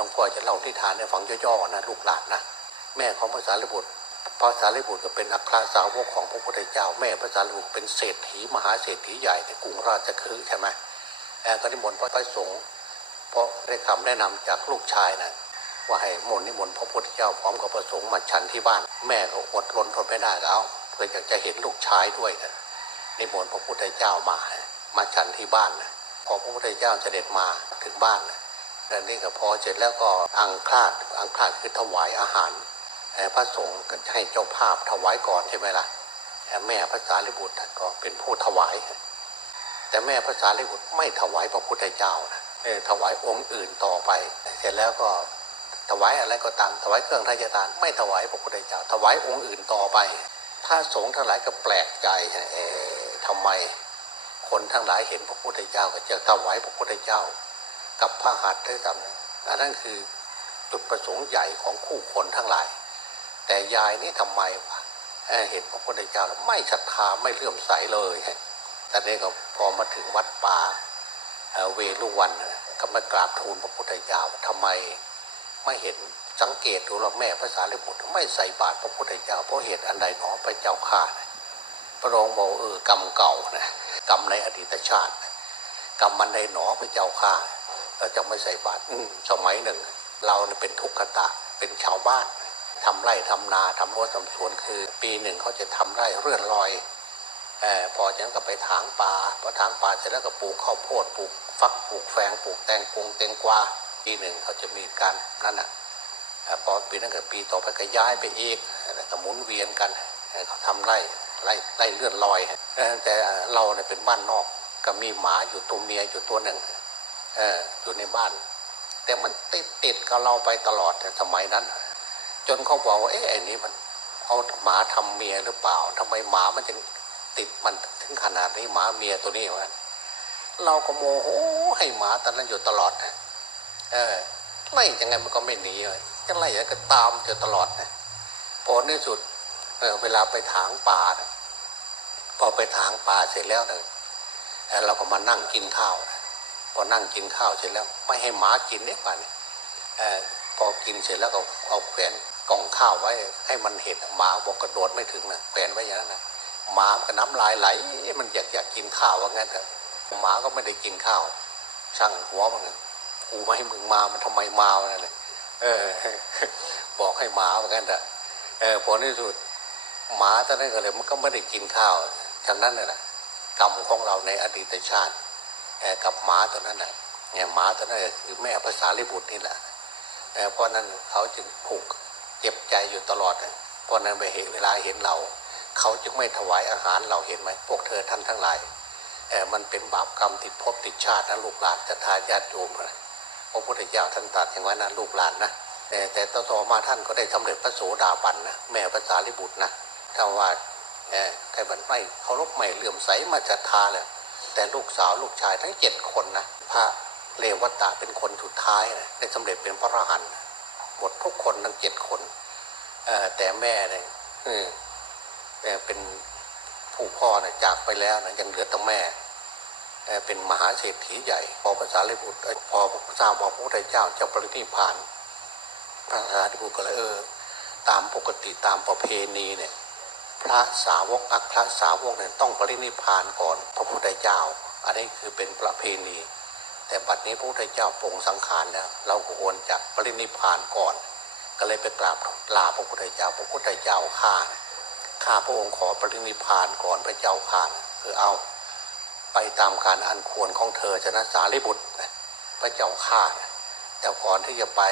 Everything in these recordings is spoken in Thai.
หลวงพ่อจะเล่าที่ฐานในฝังย่อๆนะลูกหลานนะแม่ของพระสารีบุตรพระสารีบุตรก็เป็นอัครสาวกของพระพุทธเจ้า แม่พระสารีบุตรเป็นเศรษฐีมหาเศรษฐีใหญ่ในกรุงราชคฤห์ใช่ไหมแอบก็นิมนต์พระสงฆ์เพราะได้คำแนะนำจากลูกชายนะว่าให้มนต์นิมนต์พระพุทธเจ้าพร้อมกับพระสงฆ์มาฉันที่บ้าน แม่ก็อดรนทนไม่ได้แล้วเพื่ออยากจะเห็นลูกชายด้วยนะนิมนต์พระพุทธเจ้ามา มาฉันที่บ้านนะพอพระพุทธเจ้าเสด็จมาถึงบ้านนะ แต่นี่ก็พอเสร็จแล้วก็อังคาดอังคาดคือถวายอาหารเอ่อพระสงฆ์ก็ให้เจ้าภาพถวายก่อนใช่ไหมล่ะแม่พระสารีบุตรก็เป็นผู้ถวาย แต่แม่พระสารีบุตรไม่ถวายพระพุทธเจ้านะถวายองค์อื่นต่อไป เสร็จแล้วก็ถวายอะไรก็ตามถวายเครื่องทายทาน ไม่ถวายพระพุทธเจ้า ถวายองค์อื่นต่อไป ถ้าสงฆ์ทั้งหลายก็แปลกใจเออทำไม คนทั้งหลายเห็นพระพุทธเจ้าก็จะถวายพระพุทธเจ้า กับพระหัตถ์ได้ตามนั้นอันนั่นคือจุดประสงค์ใหญ่ของคู่คนทั้งหลาย แต่ยายนี่ทำไมเเห็นพระพุทธเจ้าไม่ศรัทธาไม่เลื่อมใสเลยแต่นี้ก็พอมาถึงวัดป่าเเวลุวันก็มากราบทูลพระพุทธเจ้าทำไมไม่เห็นสังเกตดูแล้วแม่ภาษาลิบุตรไม่ใส่บาตรพระพุทธเจ้าเพราะเหตุอันใดหนอพระเจ้าข่าพระองค์บอกเออกรรมเก่านะกรรมในอดีตชาติ กรรมมันในหนอพระเจ้าข่า เราจะไม่ใส่บาตรอืมสมัยหนึ่ง เราเป็นทุกขตะเป็นชาวบ้านทำไร่ทำนาทำรั้วทำสวนคือ ปีหนึ่งเขาจะทำไร่เรื่อนลอยอพอจากนั้นก็ไปถางป่าพอถางป่าเสร็จแล้วก็ปลูกข้าวโพดปลูกฟักปลูกแฟงปลูกแตงกวงแตงกวาปีหนึ่งเขาจะมีการนั่นน่ะพอปีนั้นก็ปีต่อไปก็ย้ายไปอีกก็หมุนเวียนกันเขาทำไร่ไร่ไร่เลื่อนลอยแต่เราเนี่ยเป็นบ้านนอก ก็มีหมาอยู่ตัวเมียอยู่ตัวหนึ่ง อยู่ในบ้าน แต่มันติดติดกับเราไปตลอดแต่สมัยนั้น จนเขาบอกว่าเอ๊ะไอ้นี่มันเอาหมาทำเมียหรือเปล่าทำไมหมามันจึงติดมันถึงขนาดนี้หมาเมียตัวนี้วะเราก็โมโหให้หมาตอนนั้นอยู่ตลอดเออไล่ยังไงมันก็ไม่หนีเลยจะไล่ยังก็ตามอยู่ตลอดนะพอในสุดเออเวลาไปถางป่านะพอไปถางป่าเสร็จแล้วเนี่ยเออเราก็มานั่งกินข้าวนะ พอนั่งกินข้าวเสร็จแล้ว ไม่ให้หมากินได้ป่ะเนี่ยพอกินเสร็จแล้วก็เอาแขวนกล่องข้าวไว้ ให้มันเห็นหมาบอกกระโดดไม่ถึงนะแขวนไว้อย่างนั้นนะหมามันก็น้ำลายไหล มันอยากอยากกินข้าวว่างั้นเถอะหมาก็ไม่ได้กินข้าว ช่างหัวมันกูไม่ให้มึงมามันทำไมมาวะนั่นเลยเออ บอกให้หมาว่างั้นเถอะเออผลที่สุดหมาตอนนั้นก็เลยมันก็ไม่ได้กินข้าวจากนั้นน่ะนะกรรมของเราในอดีตชาติ กับหมาตัวนั้นน่ะเนี่ยหมาตัวนั้นคือแม่ภาษาลิบุตรนี่แหละเพราะนั้นเขาจึงผูกเจ็บใจอยู่ตลอดเพราะนั้นไปเห็นเวลาเห็นเรา เขาจึงไม่ถวายอาหารเราเห็นไหมพวกเธอท่านทั้งหลายเออมันเป็นบาปกรรมติดภพติดชาตินะลูกหลานจะทายาทโยมนะพระพุทธเจ้าท่านตรัสอย่างว่านะลูกหลานนะแต่ต่ต่อมาท่านก็ได้สำเร็จพระโสดาบันนะแม่ภาษาลิบุตรนะถ้าว่าเออใครบันไม่เคารพไม่เลื่อมใสมาจัดทาเลย แต่ลูกสาวลูกชายทั้งเจ็ดคนนะพระเลวัตตาเป็นคนสุดท้ายนะได้สำเร็จเป็นพระอรหันต์หมดทุกคนทั้งเจ็ดคนแต่แม่เนี่ยเออแต่เป็นผู้พ่อนะจากไปแล้วนะยังเหลือแต่แม่เอ่เป็นมหาเศรษฐีใหญ่พอภาษาลิบุตรเอ้ยพอทราบว่าพระพุทธเจ้าจะปรินิพพานพระสารีบุตรก็เลยเออตามปกติตามประเพณีเนี่ย พระสาวกอัครสาวกเนี่ยต้องปรินิพานก่อนพระพุทธเจ้า อันนี้คือเป็นประเพณี แต่บัดนี้พระพุทธเจ้าปรงสังขารแล้วเราควรจะปรินิพานก่อน ก็เลยไปกราบลาพระพุทธเจ้า พระพุทธเจ้าข้าข้าพระองค์ขอปรินิพานก่อนพระเจ้าข้านคือเอาไปตามการอันควรของเธอชนะสารีบุตรพระเจ้าข้าแต่ก่อนที่จะไป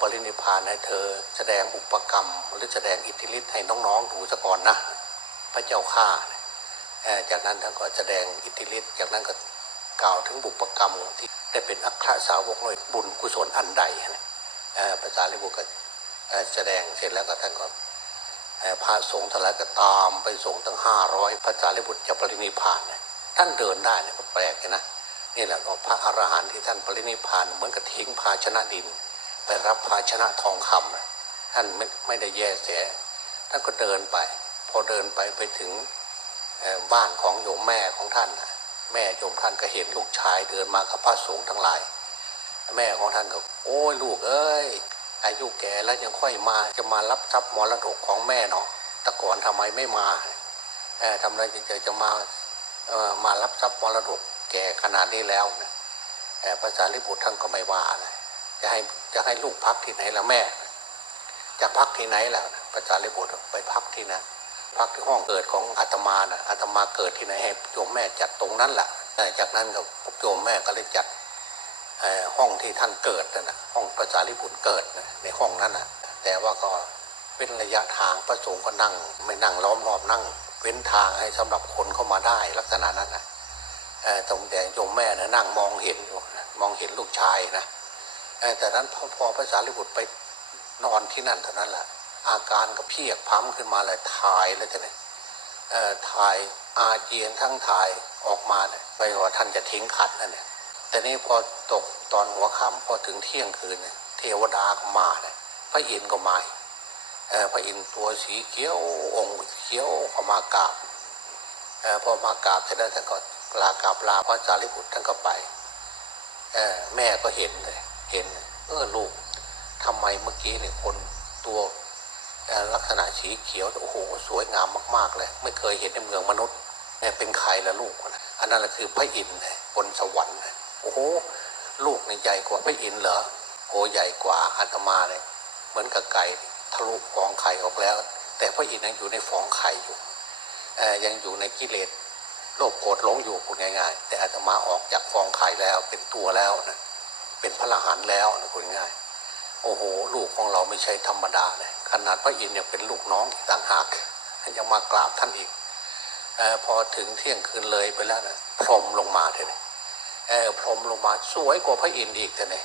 ปรินิพานให้เธอ แสดงอุปกรรม หรือแสดงอิทธิฤทธิ์ให้น้องๆดูซะก่อนนะพระเจ้าข้าจากนั้นท่านก็แสดงอิทธิฤทธิ์จากนั้นก็กล่าวถึงบุปกรรมที่ได้เป็นอัครสาวกหน่วยบุญกุศลอันใดนะเอ่อภาษาลิบุตรก็เอ่อแสดงเสร็จแล้วก็ท่านก็พระสงฆ์ทลายก็ตามไปส่งตั้งห้าร้อยพระสารีบุตรจะปรินิพานท่านเดินได้เนี่ยก็แปลกนะนี่แหละก็พระอรหันต์ที่ท่านปรินิพพานเหมือนกับทิ้งภาชนะดิน ไปรับภาชนะทองคำท่านไม่ไม่ได้แย่เสียท่านก็เดินไป พอเดินไปไปถึงบ้านของโยมแม่ของท่าน แม่โยมท่านก็เห็นลูกชายเดินมากับพระสงฆ์ทั้งหลาย แม่ของท่านก็โอ้ยลูกเอ้ยอายุแก่แล้วยังค่อยมาจะมารับทรัพย์มรดกของแม่เนาะแต่ก่อนทำไมไม่มาเออทำไมจะจะจะมามารับทรัพย์มรดกแก่ขนาดนี้แล้วนะเอ่พระสารีบุตรท่านก็ไม่ว่านะ จะให้จะให้ลูกพักที่ไหนละแม่ จะพักที่ไหนล่ะพระสารีบุตรไปพักที่นะพักที่ห้องเกิดของอาตมานะอาตมาเกิดที่ไหนให้โยมแม่จัดตรงนั้นแหละจากนั้นก็โยมแม่ก็เลยจัดห้องที่ท่านเกิดนะห้องพระสารีบุตรเกิดนะในห้องนั้นนะแต่ว่าก็เป็นระยะทางพระสงฆ์ก็นั่ง ไม่นั่งล้อมรอบนั่ง เว้นทางให้สำหรับคนเข้ามาได้ลักษณะนั้นนะตรงแต่โยมแม่นะนั่งมองเห็นอยู่มองเห็นลูกชายนะ แต่นั้นพอพอพระสารีบุตรไปนอนที่นั่นเท่านั้นแหละอาการก็เพียกพร้ำขึ้นมาเลยถ่ายเลยแต่เนี่ยถ่ายอาเจียนทั้งถ่ายออกมาเนี่ยไปว่าท่านจะทิ้งขันนั่นเนี่ยแต่นี่พอตกตอนหัวค่ำพอถึงเที่ยงคืนเนี่ยเทวดาก็มาเนี่ยพระอินทร์ก็มาพระอินทร์ตัวสีเขียวองค์เขียวเขามากราบอพอมากราบเสร็จแล้วท่านก็ลากราบลาพระสารีบุตรท่านก็ไปแม่ก็เห็นเลย เห็นเออลูกทำไมเมื่อกี้เนี่ยคนตัวลักษณะสีเขียวโอ้โหสวยงามมากๆเลย ไม่เคยเห็นในเมืองมนุษย์เนี่ยเป็นใครละลูกนะอันนั้นแหละคือพระอินทร์บนสวรรค์โอ้โหลูกเนี่ยใหญ่กว่าพระอินทร์เหรอโอ้ใหญ่กว่าอาตมาเลยเหมือนกับไก่ทะลุฟองไข่ออกแล้ว แต่พระอินทร์ยังอยู่ในฟองไข่อยู่ยังอยู่ในกิเลสโลภโกรธหลงอยู่พูดง่าย ๆ แต่อาตมาออกจากฟองไข่แล้วเป็นตัวแล้วนะ เป็นพระอรหันต์แล้วนะพูดง่าย โอ้โห ลูกของเราไม่ใช่ธรรมดาเลยขนาดพระอินทร์ยังเป็นลูกน้องอีกต่างหากยังมากราบท่านอีกอพอถึงเที่ยงคืนเลยไปแล้วนะพรมลงมาเท่านี้เออพรมลงมาสวยกว่าพระอินทร์อีกเท่านี้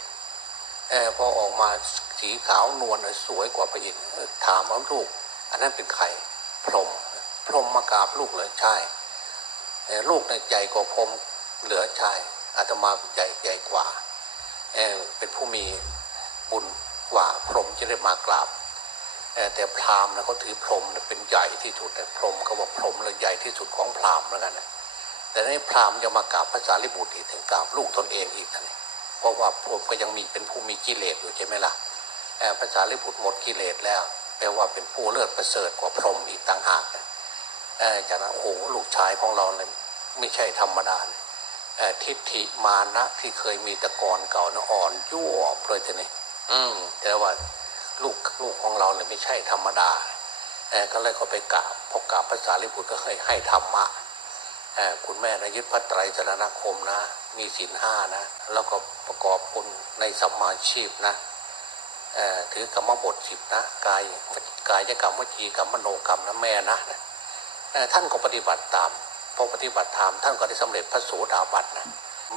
เออพอออกมาสีขาวนวลสวยกว่าพระอินทร์ถามว่าลูก อันนั้นเป็นใครพรมพรมมากราบลูกเลยใช่ลูกเนี่ยใหญ่กว่าพรมเหลือใช่อาตมาใหญ่ใหญ่กว่า เออเป็นผู้มีบุญกว่าพรหมจะได้มากราบแต่พราหมณ์นะเขาถือพรหมเป็นใหญ่ที่สุดแต่พรหมเขาบอกพรหมเลยใหญ่ที่สุดของพราหมณ์แล้วกันนะแต่ในพราหมณ์จะมากราบพระสารีบุตรอีกถึงกราบลูกตนเองอีกท่านเพราะว่าพรหมก็ยังมีเป็นผู้มีกิเลสอยู่ใช่ไหมล่ะเอ่อพระสารีบุตรหมดกิเลสแล้วแปลว่าเป็นผู้เลิศประเสริฐกว่าพรหมอีกต่างหากนะเอ่อจากนั้นโอ้ลูกชายของเราเนี่ยไม่ใช่ธรรมดาเอ่อ ทิฏฐิมานะที่เคยมีตะกอนเก่านะอ่อนยั่วเลยทีนี้อืม แต่ว่าลูกลูกของเราเนี่ยไม่ใช่ธรรมดาเอก็เลยก็ไปกราบพอกราบภาษาลิบุตรก็ให้ให้ธรรมะเอคุณแม่นะยึดพระไตรจรณคมนะ มีศีลห้านะ แล้วก็ประกอบคุณในสัมมาชีพนะเอถือกรรมบทสิบนะกายกายกรรมวจีกรรมมโนกรรมนะแม่นะเออท่านก็ปฏิบัติตาม พอปฏิบัติตามท่านก็ได้สำเร็จพระโสดาบันนะ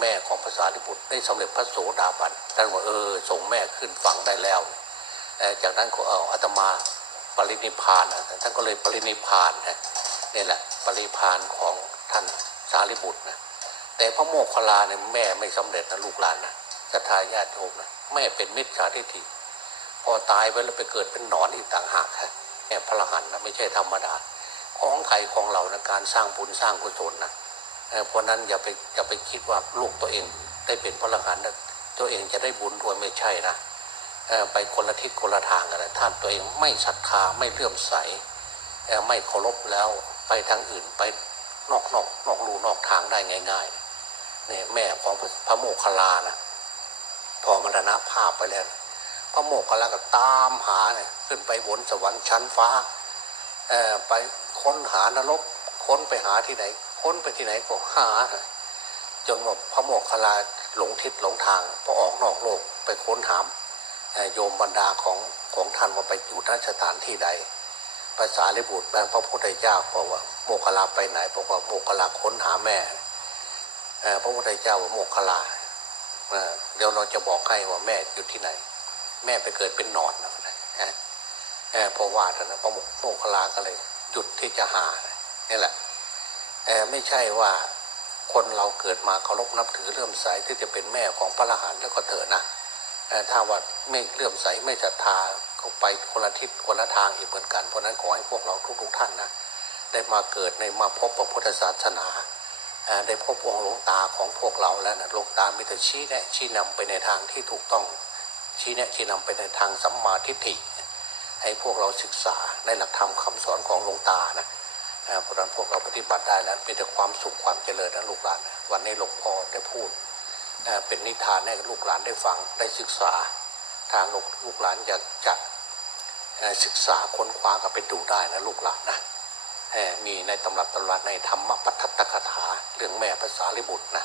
แม่ของภาษาลิบุตรได้สำเร็จพระโสดาบันท่านบอกเออส่งแม่ขึ้นฝั่งได้แล้วจากนั้นก็เอาอาตมาปรินิพานนะท่านก็เลยปรินิพานนะนี่แหละปรินิพานของท่านสารีบุตรนะแต่พระโมคคัลลาเนี่ยแม่ไม่สำเร็จนะลูกหลานนะศรัทธาญาติโยมนะแม่เป็นมิจฉาทิฏฐิพอตายไปแล้วไปเกิดเป็นหนอนอีกต่างหากฮะแม่พระรหันต์นะไม่ใช่ธรรมดา ของใครของเรานะการสร้างบุญสร้างกุศลนะเพราะนั้นอย่าไปอย่าไปคิดว่าลูกตัวเองได้เป็นพระอรหันต์ตัวเองจะได้บุญด้วยไม่ใช่นะไปคนละทิศคนละทางกันนะท่านตัวเองไม่ศรัทธาไม่เลื่อมใสไม่เคารพแล้วไปทางอื่นไปนอกนอกนอกรูนอกทางได้ง่ายๆเนี่ยแม่ของพระโมคคัลลานะพอมรณภาพไปแล้ว พระโมคคัลลาก็ตามหาเนี่ยขึ้นไปบนสวรรค์ชั้นฟ้า ไปค้นหานรก ค้นไปหาที่ไหน ค้นไปที่ไหนก็หา จนว่าพระโมคคัลาหลงทิศหลงทางพอออกนอกโลกไปค้นหาโยมบรรดาของของท่านว่าไปอยู่นสถานที่ใดภาษาลิบุตรแปลพระพุทธเจ้าบอกว่าโมคคลาไปไหนบอกว่าโมคคลาค้นหาแม่พระพุทธเจ้าว่าโมคคลาเอ่อเดี๋ยวเราจะบอกให้ว่าแม่อยู่ที่ไหน แม่ไปเกิดเป็นหนอนนะ เอ่อเอ่อเพราะว่าท่านะพระโมคคลาก็เลยหยุดที่จะหานี่แหละเอ่อไม่ใช่ว่าคนเราเกิดมาเคารพนับถือเลื่อมใสที่จะเป็นแม่ของพระอรหันต์แล้วก็เถอะนะเอ่อถ้าว่าไม่เลื่อมใสไม่ศรัทธาก็ไปคนละทิศคนละทางอีกเหมือนกัน เพราะนั้นขอให้พวกเราทุกๆท่านนะได้มาเกิดในมาพบพระพุทธศาสนาได้พบองค์หลวงตาของพวกเราแล้วนะหลวงตามีแต่ชี้แนะชี้นำไปในทางที่ถูกต้อง ชี้แนะชี้นำไปในทางสัมมาทิฏฐิ ให้พวกเราศึกษาในหลักธรรมคำสอนของหลวงตานะเอ่อเพราะฉะนั้นพวกเราปฏิบัติได้แล้วเป็นแต่ความสุขความเจริญนะลูกหลานนะวันนี้หลวงพ่อได้พูดเป็นนิทานให้ลูกหลานได้ฟังได้ศึกษาทางลูกลูกหลานอยากจะศึกษาค้นคว้ากับไปดูได้นะลูกหลานนะมีในตำรับตำราในธรรมปัฏฐตคาถาเรื่องแม่ภาษาลิบุตรนะ